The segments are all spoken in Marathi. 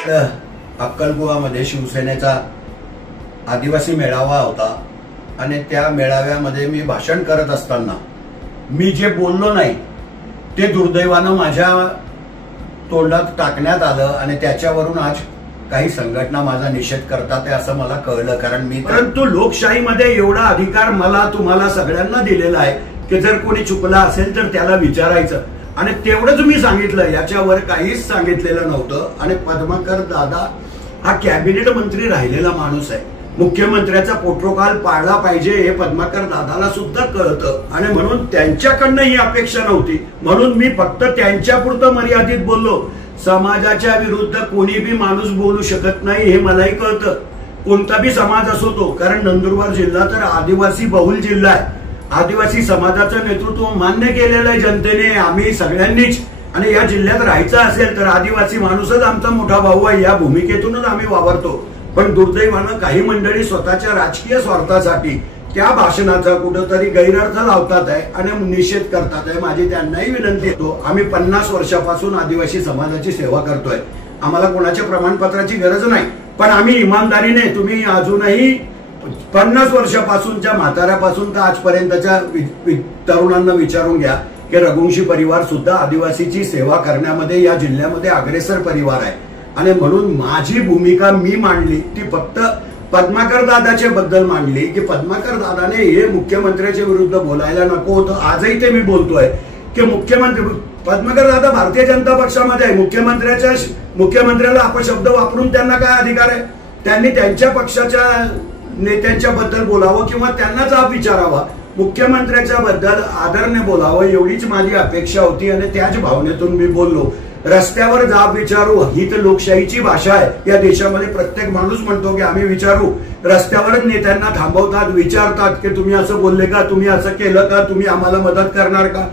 अक्कलकुवामध्ये शिवसेनेचा आदिवासी मेळावा होता आणि त्या मेळाव्यामध्ये मी भाषण करत असताना मी जे बोललो नाही ते दुर्दैवानं माझ्या तोंडात टाकण्यात आलं आणि त्याच्यावरून आज काही संघटना माझा निषेध करतात असं मला कळलं। कारण मी परंतु लोकशाहीमध्ये एवढा अधिकार मला तुम्हाला सगळ्यांना दिलेला आहे की जर कोणी चुकला असेल तर त्याला विचारायचं आणि तेवढंच मी सांगितलं, याच्यावर काहीच सांगितलेलं नव्हतं। आणि पद्माकर दादा हा कॅबिनेट मंत्री राहिलेला माणूस आहे, मुख्यमंत्र्याचा प्रोटोकॉल पाळला पाहिजे हे पद्माकर दादाला सुद्धा कळतं आणि म्हणून त्यांच्याकडनं ही अपेक्षा नव्हती, म्हणून मी फक्त त्यांच्यापुरतं मर्यादित बोललो। समाजाच्या विरुद्ध कोणी बी माणूस बोलू शकत नाही हे मलाही कळतं, कोणता बी समाज असो तो। कारण नंदुरबार जिल्हा तर आदिवासी बहुल जिल्हा आहे, आदिवासी समाजाचं नेतृत्व मान्य केलेलं आहे जनतेने, आम्ही सगळ्यांनीच। आणि या जिल्ह्यात राहायचं असेल तर आदिवासी माणूसच आमचा मोठा भाऊ आहे, या भूमिकेतूनच आम्ही वावरतो। पण दुर्दैवानं काही मंडळी स्वतःच्या राजकीय स्वार्थासाठी त्या भाषणाचा कुठंतरी गैरअर्थ लावतात आहे आणि निषेध करतात आहे। माझी त्यांनाही विनंती आहे, आम्ही 50 वर्षापासून आदिवासी समाजाची सेवा करतोय, आम्हाला कोणाच्या प्रमाणपत्राची गरज नाही, पण आम्ही इमानदारीने, तुम्ही अजूनही 50 वर्षापासूनच्या म्हाताऱ्यापासून तर आजपर्यंतच्या तरुणांना विचारून घ्या की रघुवंशी परिवार सुद्धा आदिवासीची सेवा करण्यामध्ये या जिल्ह्यामध्ये अग्रेसर परिवार आहे। आणि म्हणून माझी भूमिका मी मांडली ती फक्त पद्माकर दादाच्या बद्दल मांडली की पद्माकर दादाने हे मुख्यमंत्र्याच्या विरुद्ध बोलायला नको होतं। आजही ते मी बोलतोय की मुख्यमंत्री पद्माकर दादा भारतीय जनता पक्षामध्ये आहे, मुख्यमंत्र्याला अपशब्द वापरून त्यांना काय अधिकार आहे? त्यांनी त्यांच्या पक्षाच्या नेत्यांच्या बद्दल बोलावं किंवा त्यांना जाब विचारावा, मुख्यमंत्र्याच्या बद्दल आदरने बोलावं एवढीच माझी अपेक्षा होती आणि त्याच भावनेतून मी बोललो। रस्त्यावर जाब विचारू ही तर लोकशाहीची भाषा आहे, या देशामध्ये प्रत्येक माणूस म्हणतो की आम्ही विचारू। रस्त्यावरच नेत्यांना थांबवतात, विचारतात की तुम्ही असं बोलले का, तुम्ही असं केलं का, तुम्ही आम्हाला मदत करणार का?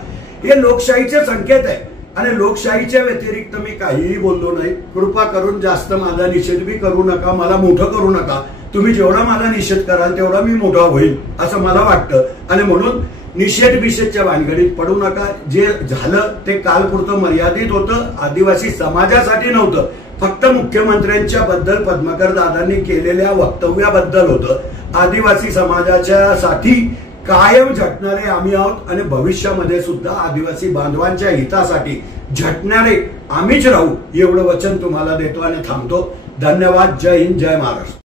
हे लोकशाहीचे संकेत आहे आणि लोकशाहीच्या व्यतिरिक्त मी काहीही बोललो नाही। कृपा करून जास्त माझा निषेध बी करू नका, मला मोठं करू नका। तुम्ही जेवढा माझा निषेध कराल तेवढा मी मोठा होईल असं मला वाटतं आणि म्हणून निषेध विषेधच्या भानगडीत पडू नका। जे झालं ते कालपुरतं मर्यादित होतं, आदिवासी समाजासाठी नव्हतं, फक्त मुख्यमंत्र्यांच्या बद्दल पद्माकर दादांनी केलेल्या वक्तव्याबद्दल होतं। आदिवासी समाजाच्या साठी कायम झटणारे आम्ही आहोत आणि भविष्यामध्ये सुद्धा आदिवासी बांधवांच्या हितासाठी झटणारे आम्हीच राहू एवढं वचन तुम्हाला देतो आणि थांबतो। धन्यवाद। जय हिंद, जय महाराष्ट्र।